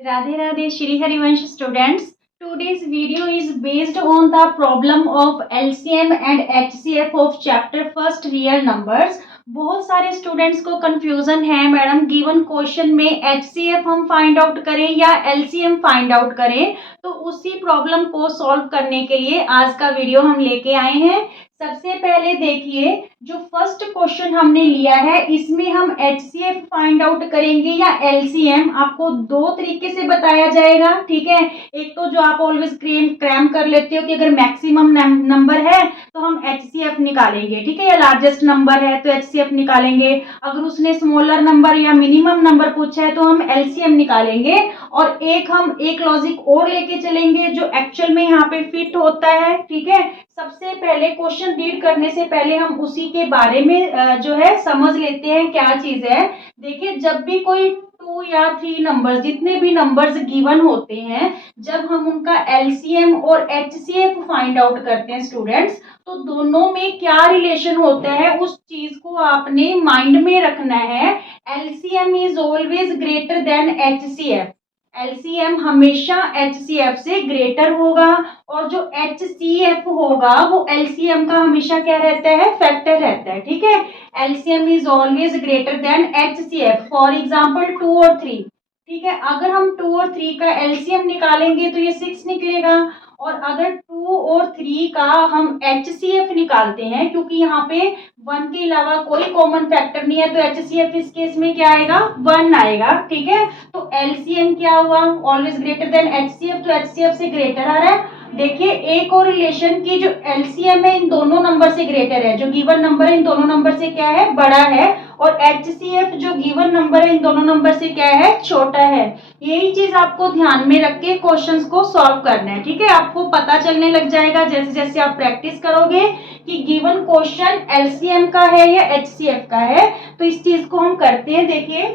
Radhe Radhe Shri Harivansh students. Today's video is based on the problem of LCM and HCF of chapter first real numbers. बहुत सारे students को confusion है madam given question में HCF हम find out करें या LCM find out करें, तो उसी प्रॉब्लम को सॉल्व करने के लिए आज का वीडियो हम लेके आए हैं। सबसे पहले देखिए जो फर्स्ट क्वेश्चन हमने लिया है इसमें हम HCF फाइंड आउट करेंगे या LCM, आपको दो तरीके से बताया जाएगा। ठीक है, एक तो जो आप ऑलवेज क्रैम कर लेते हो कि अगर मैक्सिमम नंबर है तो हम HCF निकालेंगे, ठीक है, या लार्जेस्ट नंबर है तो HCF निकालेंगे। अगर उसने स्मॉलर नंबर या मिनिमम नंबर पूछा है तो हम LCM निकालेंगे। और हम एक लॉजिक और लेके चलेंगे जो एक्चुअल में यहाँ पे फिट होता है। ठीक है, सबसे पहले क्वेश्चन रीड करने से पहले हम उसी के बारे में जो है समझ लेते हैं क्या चीज है। देखिए जब भी कोई 2 या 3 नंबर्स, जितने भी नंबर्स गिवन होते हैं, जब हम उनका LCM और HCF फाइंड आउट करते हैं स्टूडेंट्स, तो दोनों में क्या रिलेशन होता है उस चीज को आपने माइंड में रखना है। LCM is always greater than HCF। LCM हमेशा HCF से ग्रेटर होगा और जो HCF होगा वो LCM का हमेशा क्या रहता है, फैक्टर रहता है। ठीक है, LCM is always greater than HCF। For example 2 और 3, ठीक है, अगर हम 2 और 3 का LCM निकालेंगे तो ये 6 निकलेगा। और अगर 2 और 3 का हम HCF निकालते हैं, क्योंकि यहाँ पे 1 के अलावा कोई कॉमन फैक्टर नहीं है, तो HCF इस केस में क्या आएगा, 1 आएगा। ठीक है, तो LCM क्या हुआ, ऑलवेज ग्रेटर देन HCF, तो HCF से ग्रेटर आ रहा है। देखिए एक और रिलेशन की जो LCM है इन दोनों नंबर से ग्रेटर है, जो गिवन नंबर है इन दोनों नंबर से क्या है, बड़ा है। और HCF जो गिवन नंबर है इन दोनों नंबर से क्या है, छोटा है। यही चीज आपको ध्यान में रख के क्वेश्चंस को सॉल्व करना है। ठीक है, आपको पता चलने लग जाएगा जैसे जैसे आप प्रैक्टिस करोगे कि गिवन क्वेश्चन LCM का है या HCF का है। तो इस चीज को हम करते हैं। देखिए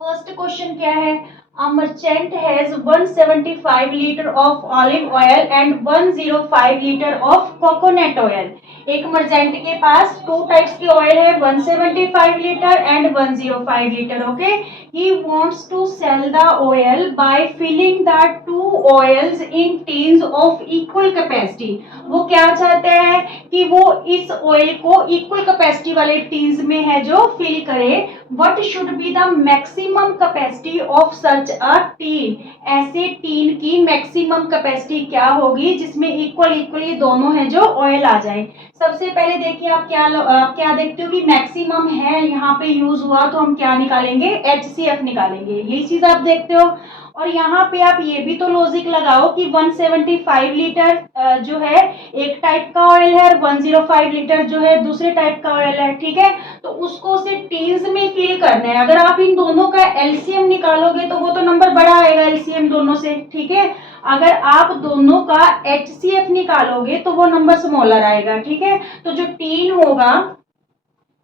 फर्स्ट क्वेश्चन क्या है, a merchant has 175 liter of olive oil and 105 liter of coconut oil। एक मर्जेंट के पास 2 टाइप्स के ऑयल है, 175 litre and 105 litre. Okay, he wants to sell the oil by filling the 2 oils in tins of equal capacity। वो क्या चाहते हैं कि वो इस ऑयल को इक्वल कैपेसिटी वाले टीन्स में है जो फिल करे। What should be the maximum capacity of such a tin? ऐसे टीन की मैक्सिमम कैपेसिटी क्या होगी जिसमें इक्वल इक्वल ये दोनों है जो ऑयल आ जाए। सबसे पहले देखिए आप क्या देखते हो कि मैक्सिमम है यहाँ पे यूज हुआ, तो हम क्या निकालेंगे, HCF निकालेंगे। यही चीज आप देखते हो। और यहाँ पे आप ये भी तो लॉजिक लगाओ कि 175 लीटर जो है एक टाइप का ऑयल है और 105 लीटर जो है दूसरे टाइप का ऑयल है। ठीक है, तो उसको उसे टीन्स में फिल करना है। अगर आप इन दोनों का LCM निकालोगे तो वो तो नंबर बड़ा आएगा LCM दोनों से। ठीक है, अगर आप दोनों का HCF निकालोगे तो वो नंबर स्मॉलर आएगा। ठीक है, तो जो टीन होगा,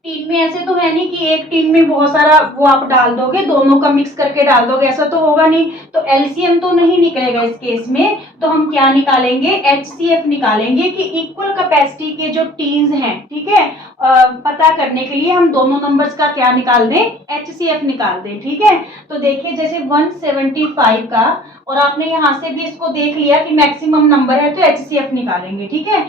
टीन में ऐसे तो है नहीं कि एक टीन में बहुत सारा वो आप डाल दोगे, दोनों का मिक्स करके डाल दोगे, ऐसा तो होगा नहीं। तो LCM तो नहीं निकलेगा इस केस में। तो हम क्या निकालेंगे, HCF निकालेंगे कि इक्वल कैपेसिटी के जो टीन्स हैं। ठीक है, पता करने के लिए हम दोनों नंबर्स का क्या निकाल दें, HCF निकाल दें। ठीक है, तो देखिए जैसे 175 का, और आपने यहाँ से भी इसको देख लिया कि मैक्सिमम नंबर है तो HCF निकालेंगे। ठीक है,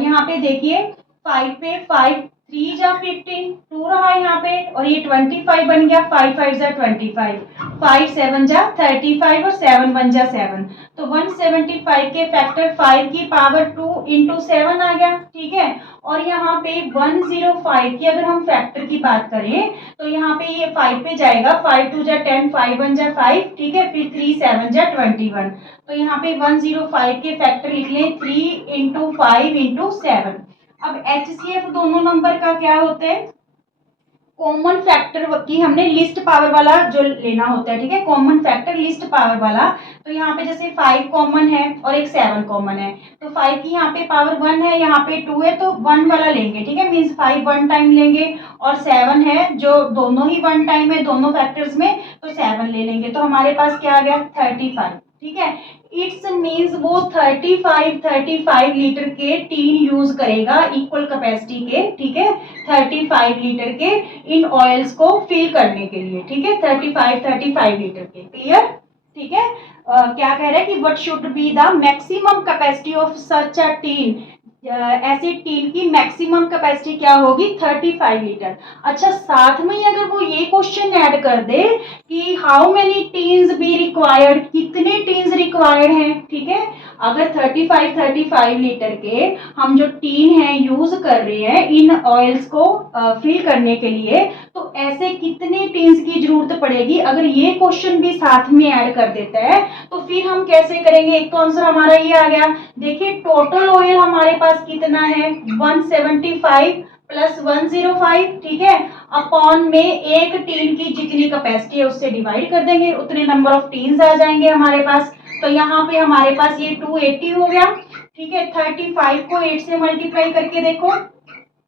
यहाँ पे देखिए 5 पे 5 3 जा 15, 2 रहा यहाँ पे, और ये 25 बन गया, 5 5 जा 25, 5 7 जा 35 और 7 1 जा 7। तो 175 के फैक्टर 5 की पावर 2 इंटू 7 आ गया। ठीक है, और यहाँ पे 105 की अगर हम फैक्टर की बात करें तो यहाँ पे ये 5 पे जाएगा, 5 2 जा 10, 5 1 जा 5। ठीक है, फिर 3 7 जा 21। तो यहाँ पे 105 के फैक्टर लिख लें 3 इंटू 5 इंटू 7। अब HCF दोनों नंबर का क्या होता है, कॉमन फैक्टर की हमने लिस्ट पावर वाला जो लेना होता है। ठीक है, कॉमन फैक्टर लिस्ट पावर वाला। तो यहाँ पे जैसे 5 कॉमन है और एक 7 कॉमन है, तो 5 की यहाँ पे पावर 1 है, यहाँ पे 2 है, तो 1 वाला लेंगे। ठीक है, मीन्स 5 1 टाइम लेंगे, और 7 है जो दोनों ही 1 टाइम है दोनों फैक्टर्स में, तो 7 ले लेंगे। तो हमारे पास क्या आ गया, 35। ठीक है, इट्स मीन्स वो 35 लीटर के टीन यूज करेगा इक्वल कैपेसिटी के। ठीक है, 35 लीटर के इन ऑयल्स को फिल करने के लिए। ठीक है, 35 लीटर के, क्लियर। ठीक है। क्या कह रहा है कि what should be the maximum capacity of such a tin, ऐसी टीन की मैक्सिमम कैपेसिटी क्या होगी 35 लीटर। अच्छा, साथ में ही अगर वो ये क्वेश्चन ऐड कर दे कि how many teens be required, कितने टीन्स रिक्वायर्ड हैं, ठीक है। अगर 35 लीटर के हम जो टीन है यूज कर रहे हैं इन ऑयल्स को फिल करने के लिए, तो ऐसे कितने टीन्स की जरूरत पड़ेगी, अगर ये क्वेश्चन भी साथ में ऐड कर देता है तो फिर हम कैसे करेंगे। एक तो आंसर हमारा ये आ गया। देखिए टोटल ऑयल हमारे पास कितना है 175 प्लस 105, ठीक है, अपॉन में एक टीन की जितनी कैपेसिटी है उससे डिवाइड कर देंगे, उतने नंबर ऑफ टीन्स आ जाएंगे हमारे पास। तो यहाँ पे हमारे पास ये 280 हो गया, ठीक है। 35 को 8 से मल्टीप्लाई करके देखो,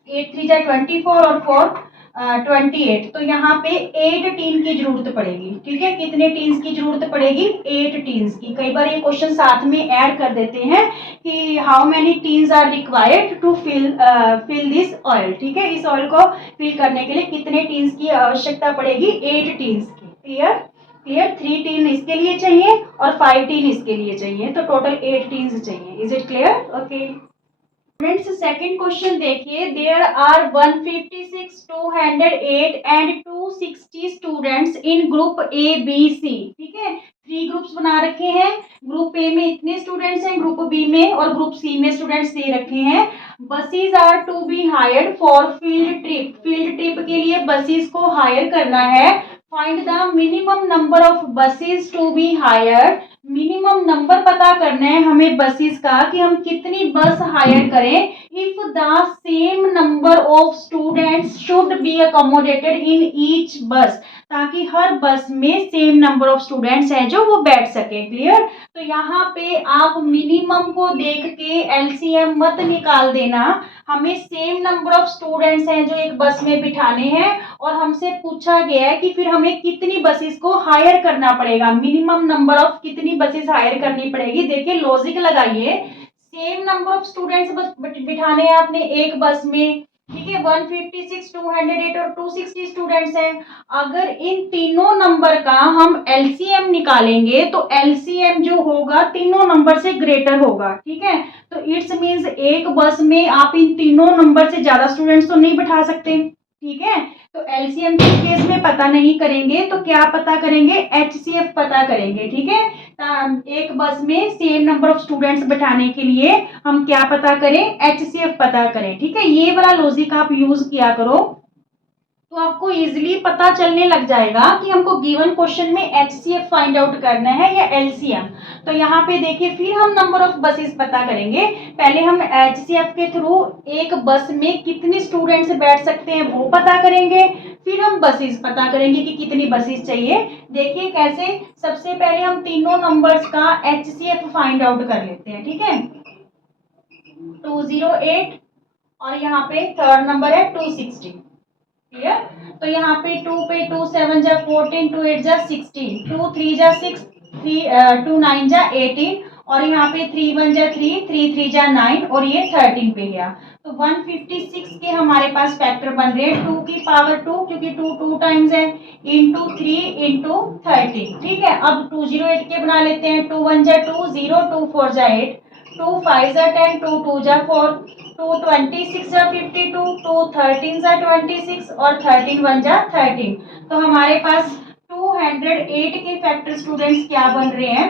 8 3 जा 24 और 4 28, तो यहाँ पे 8 टीन की जरूरत पड़ेगी, ठीक है। कितने टीन्स की जरूरत पड़ेगी 8 टीन्स की। कई बार ये क्वेश्चन साथ में ऐड कर देते हैं कि how many tins are required to fill this oil, ठीक है। इस ऑयल को फिल करने के लिए कितने टीन्स की आवश्यकता पड़ेगी 8 टीन्स की। क्लियर क्लियर, 3 टीन इसके लिए चाहिए और 5 टीन इसके लिए चाहिए, तो टोटल 8 टीन्स चाहिए। Is it clear? Okay friends, second question देखिए, there are 156, 208 and 260 students in group A B C, ठीक है। 3 ग्रुप्स बना रखे हैं, ग्रुप ए में इतने स्टूडेंट्स हैं, ग्रुप बी में और ग्रुप सी में स्टूडेंट्स दे रखे हैं। Buses are to be hired for field trip, field trip के लिए बसेस को हायर करना है। Find the minimum number of buses to be hired, minimum number पता करना है हमें बसेस का कि हम कितनी बस हायर करें। If the same number of students should be accommodated in each बस, ताकि हर बस में सेम नंबर ऑफ स्टूडेंट्स हैं जो वो बैठ सके। क्लियर? तो यहाँ पे आप मिनिमम को देख के एलसीएम मत निकाल देना, हमें सेम नंबर ऑफ स्टूडेंट्स हैं जो एक बस में बिठाने हैं, और हमसे पूछा गया है कि फिर हमें कितनी बसेस को हायर करना पड़ेगा, मिनिमम नंबर ऑफ कितनी बसेस हायर करनी पड़ेगी। देखिए लॉजिक लगाइए, सेम नंबर ऑफ स्टूडेंट्स बिठाने हैं आपने एक बस में, ठीक है। 156, 208 और 260 स्टूडेंट्स हैं। अगर इन तीनों नंबर का हम एलसीएम निकालेंगे तो एलसीएम जो होगा तीनों नंबर से ग्रेटर होगा, ठीक है। तो इट्स मीन्स एक बस में आप इन तीनों नंबर से ज्यादा स्टूडेंट्स तो नहीं बिठा सकते, ठीक है। तो एलसीएम के केस में पता नहीं करेंगे तो क्या पता करेंगे, एचसीएफ पता करेंगे, ठीक है। एक बस में सेम नंबर ऑफ स्टूडेंट्स बिठाने के लिए हम क्या पता करें, एचसीएफ पता करें, ठीक है। ये वाला लॉजिक आप यूज किया करो तो आपको इजीली पता चलने लग जाएगा कि हमको गिवन क्वेश्चन में एचसीएफ फाइंड आउट करना है या एलसीएम। तो यहाँ पे देखिए फिर हम नंबर ऑफ बसेस पता करेंगे। पहले हम एचसीएफ के थ्रू एक बस में कितने स्टूडेंट्स बैठ सकते हैं वो पता करेंगे, फिर हम बसेस पता करेंगे कि कितनी बसेस चाहिए। देखिए कैसे, सबसे पहले हम तीनों नंबर्स का एचसीएफ फाइंड आउट कर लेते हैं, ठीक है। 208 और यहाँ पे थर्ड नंबर है 260, क्लियर। तो यहाँ पे 2 पे 2 7 जा 14, 2 8 जा 16, 2 3 जा 6, 2 9 जा 18 और यहाँ पे 3 1 जा 3, 3 3 जा 9 और ये 13 पे गया। तो 156 के हमारे पास फैक्टर बन रहे हैं 2 की पावर 2, क्योंकि 2 2 टाइम्स है, इंटू 3 इंटू 13, ठीक है। अब 208 के बना लेते हैं, 2 1 जा 2 0, 2 4 जा 8, 2 5 जा 10, 2 2 जा 4, 2 26 जा 52, 2 13 जा 26 और 13 1 जा 13। तो हमारे पास 208 के फैक्टर स्टूडेंट्स क्या बन रहे हैं,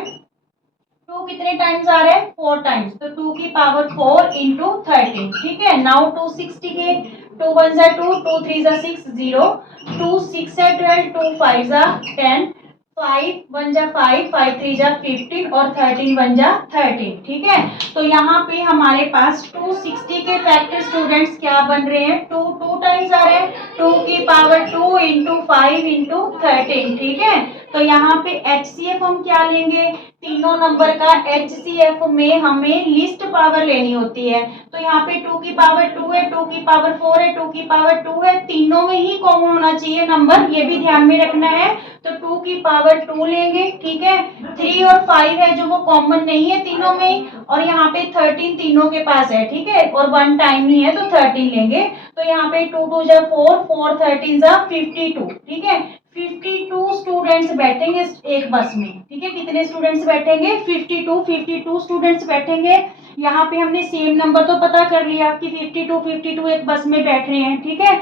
2 कितने टाइम्स आ रहे हैं 4 टाइम्स, तो 2 की पावर 4 इंटू 13, ठीक है। नाउ 260 के 2 1 जा 2, 2 3 जा 6 0, 2 6 जा 12, 2 5 जा 10, 5 1 जा 5, 5 3 जा 15 और 13 1 जा 13, ठीक है। तो यहाँ पे हमारे पास 260 के फैक्टर स्टूडेंट्स क्या बन रहे हैं, 2 2 टाइम्स आ रहे हैं, 2 की पावर 2 इंटू 5 इंटू 13, ठीक है। तो यहाँ पे एचसीएफ हम क्या लेंगे, तीनों नंबर का एचसीएफ में हमें लिस्ट पावर लेनी होती है। तो यहाँ पे 2 की पावर 2 है, 2 की पावर 4 है, 2 की पावर 2 है, तीनों में ही कॉमन होना चाहिए नंबर, ये भी ध्यान में रखना है। तो 2 की पावर 2 लेंगे, ठीक है। 3 और 5 है जो वो कॉमन नहीं है तीनों में, और यहाँ पे 13 तीनों के पास है, ठीक है, और 1 टाइम ही है तो 13 लेंगे। तो यहाँ पे 2 2 जा 4, 4 13 जा 52, ठीक है। 52 स्टूडेंट्स बैठेंगे एक बस में, ठीक है। कितने स्टूडेंट्स बैठेंगे? 52 स्टूडेंट्स बैठेंगे। यहाँ पे हमने सेम नंबर तो पता कर लिया कि 52 एक बस में बैठ रहे हैं, ठीक है।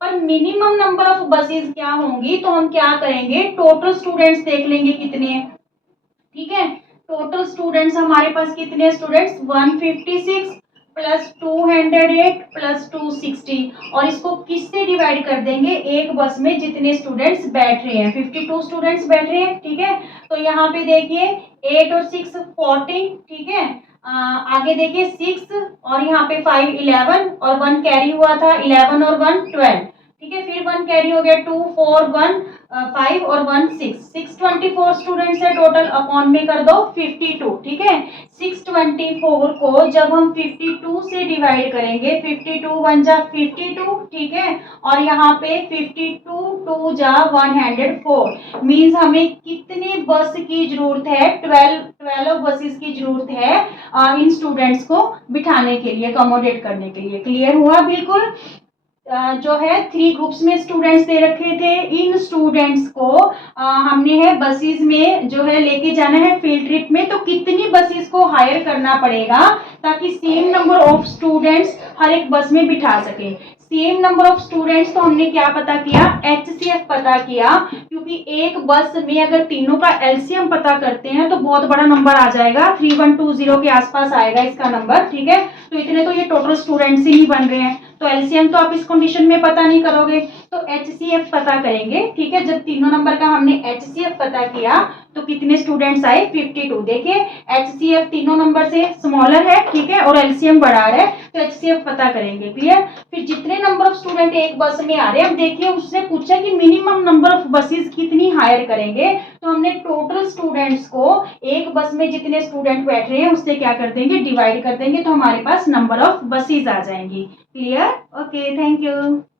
पर मिनिमम नंबर ऑफ बसेस क्या होंगी, तो हम क्या करेंगे, टोटल स्टूडेंट्स देख लेंगे कितने हैं, ठीक है। टोटल स्टूडेंट्स हमारे पास कितने स्टूडेंट्स, 156 प्लस 208 प्लस 260, और इसको किससे डिवाइड कर देंगे, एक बस में जितने स्टूडेंट्स बैठ रहे हैं, 52 स्टूडेंट्स बैठ रहे हैं, ठीक है। तो यहाँ पे देखिए 8 और 6 14, ठीक है। आगे देखिए 6 और यहाँ पे 5 11 और 1 कैरी हुआ था, 11 और 1 12, ठीक है। फिर 1 कैरी हो गया, 2 4 1 5 और 1 624 स्टूडेंट्स है टोटल, अपॉन में कर दो 52, ठीक है। 624 को जब हम 52 से डिवाइड करेंगे, 52 1 जा 52, ठीक है। और यहाँ पे 52 2 जा 104, मीन्स हमें कितने बस की जरूरत है, 12 बसेस की जरूरत है इन स्टूडेंट्स को बिठाने के लिए, अकोमोडेट करने के लिए। क्लियर हुआ? बिल्कुल। जो है 3 ग्रुप्स में स्टूडेंट्स दे रखे थे, इन स्टूडेंट्स को हमने है बसेस में जो है लेके जाना है फील्ड ट्रिप में, तो कितनी बसेस को हायर करना पड़ेगा ताकि सेम नंबर ऑफ स्टूडेंट्स हर एक बस में बिठा सके। सेम नंबर ऑफ स्टूडेंट्स तो हमने क्या पता किया, HCF पता किया, क्योंकि एक बस में अगर तीनों का एलसीएम पता करते हैं तो बहुत बड़ा नंबर आ जाएगा, 3120 के आसपास आएगा इसका नंबर, ठीक है। तो इतने तो ये टोटल स्टूडेंट्स ही बन रहे हैं, तो एलसीएम तो आप इस कंडीशन में पता नहीं करोगे, तो HCF पता करेंगे, ठीक है। जब तीनों नंबर का हमने HCF पता किया तो कितने स्टूडेंट्स आए, 52। देखिए HCF तीनों नंबर से स्मॉलर है, ठीक है, और एलसीएम बड़ा है, तो HCF पता करेंगे। क्लियर? फिर जितने नंबर ऑफ स्टूडेंट एक बस में आ रहे हैं, अब देखिए उससे पूछा कि मिनिमम नंबर ऑफ बसेस कितनी हायर करेंगे, तो हमने टोटल स्टूडेंट्स को एक बस में जितने स्टूडेंट बैठ रहे हैं उससे क्या कर देंगे, डिवाइड कर देंगे, तो हमारे पास नंबर ऑफ बसेस आ जाएंगी। क्लियर? Okay, thank you.